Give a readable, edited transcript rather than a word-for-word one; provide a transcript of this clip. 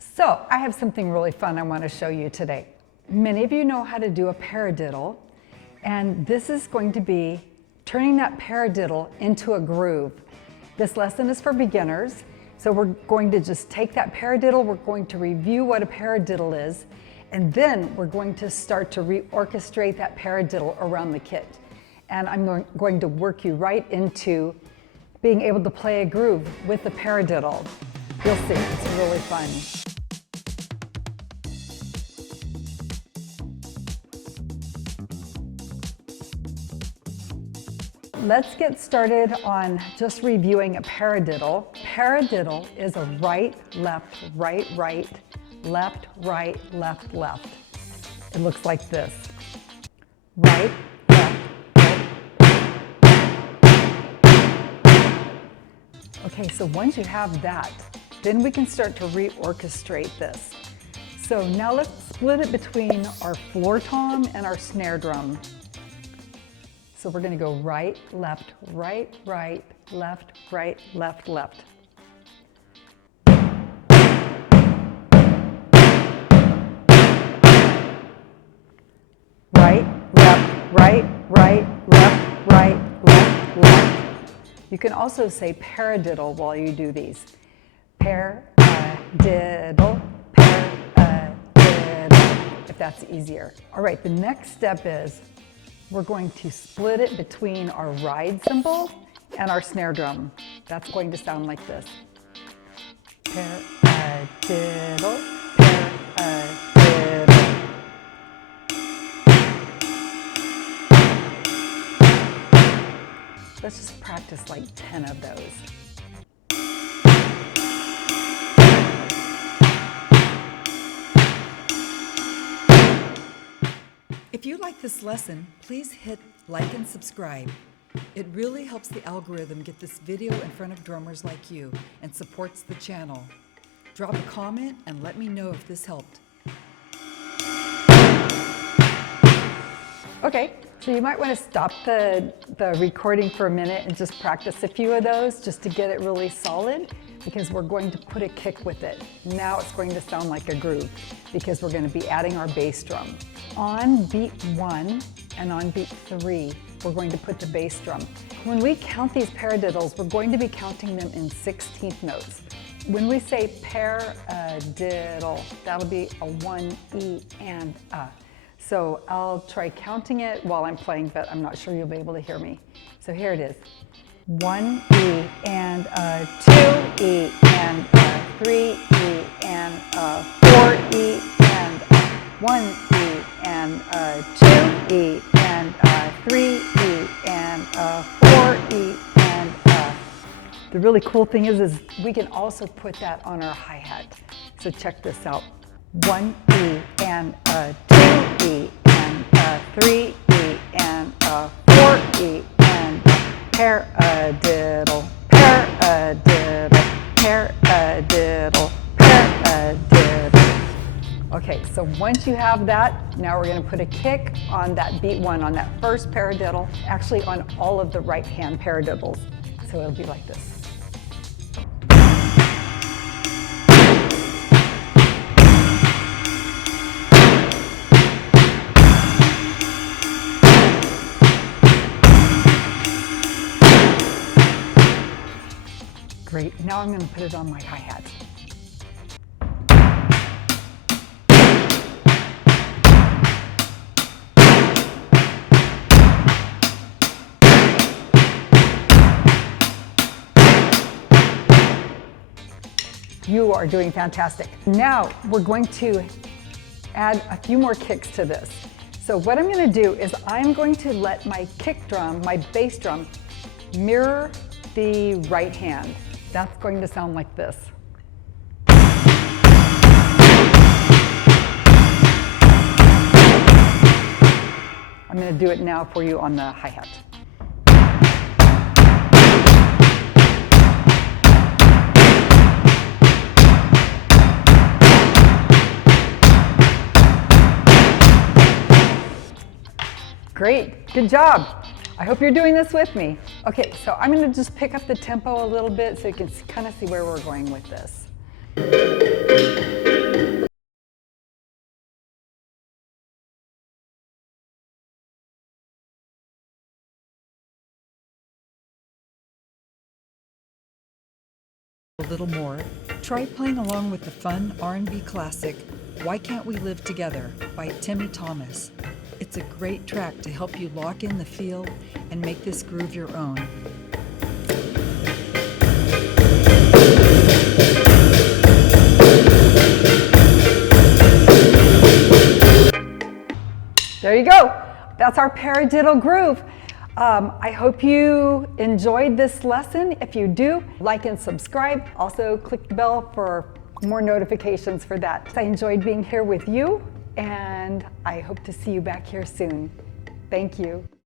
So I have something really fun I want to show you today. Many of you know how to do a paradiddle, and this is going to be turning that paradiddle into a groove. This lesson is for beginners, so we're going to just take that paradiddle, we're going to review what a paradiddle is, and then we're going to start to reorchestrate that paradiddle around the kit. And I'm going to work you right into being able to play a groove with the paradiddle. You'll see, it's really fun. Let's get started on just reviewing a paradiddle. Paradiddle is a right, left, right, right, left, right, left, left. It looks like this. Right, left, right. Okay, so once you have that, then we can start to reorchestrate this. So now let's split it between our floor tom and our snare drum. So we're going to go right, left, right, right, left, right, left, left. Right, left, right, right, left, right, left, left. You can also say paradiddle while you do these. Paradiddle, paradiddle, if that's easier. All right, the next step is we're going to split it between our ride cymbal and our snare drum. That's going to sound like this. Paradiddle, paradiddle. Let's just practice like 10 of those. If you like this lesson, please hit like and subscribe. It really helps the algorithm get this video in front of drummers like you and supports the channel. Drop a comment and let me know if this helped. Okay, so you might want to stop the recording for a minute and just practice a few of those just to get it really solid, because we're going to put a kick with it. Now it's going to sound like a groove because we're going to be adding our bass drum. On beat 1 and on beat 3, we're going to put the bass drum. When we count these paradiddles, we're going to be counting them in 16th notes. When we say paradiddle, that'll be a 1 E and a. So I'll try counting it while I'm playing, but I'm not sure you'll be able to hear me. So here it is. 1 E and a, 2 E and a, 3 E and a, 4 E and a, 1 E and a, 2 E and a, 3 E and a, 4 E and a. The really cool thing is we can also put that on our hi-hat. So check this out. 1 E and a, 2 E and a, 3 E and a, 4 E and a. Paradiddle, paradiddle, paradiddle, paradiddle. Okay, so once you have that, now we're going to put a kick on that beat 1, on that first paradiddle, actually on all of the right-hand paradiddles. So it'll be like this. Great, now I'm going to put it on my hi-hat. You are doing fantastic. Now we're going to add a few more kicks to this. So what I'm going to do is I'm going to let my kick drum, my bass drum, mirror the right hand. That's going to sound like this. I'm going to do it now for you on the hi-hat. Great, good job. I hope you're doing this with me. Okay, so I'm going to just pick up the tempo a little bit so you can kind of see where we're going with this. a little more, try playing along with the fun R&B classic, Why Can't We Live Together by Timmy Thomas. It's a great track to help you lock in the feel and make this groove your own. There you go. That's our paradiddle groove. I hope you enjoyed this lesson. If you do, like and subscribe. Also click the bell for more notifications for that. I enjoyed being here with you, and I hope to see you back here soon. Thank you.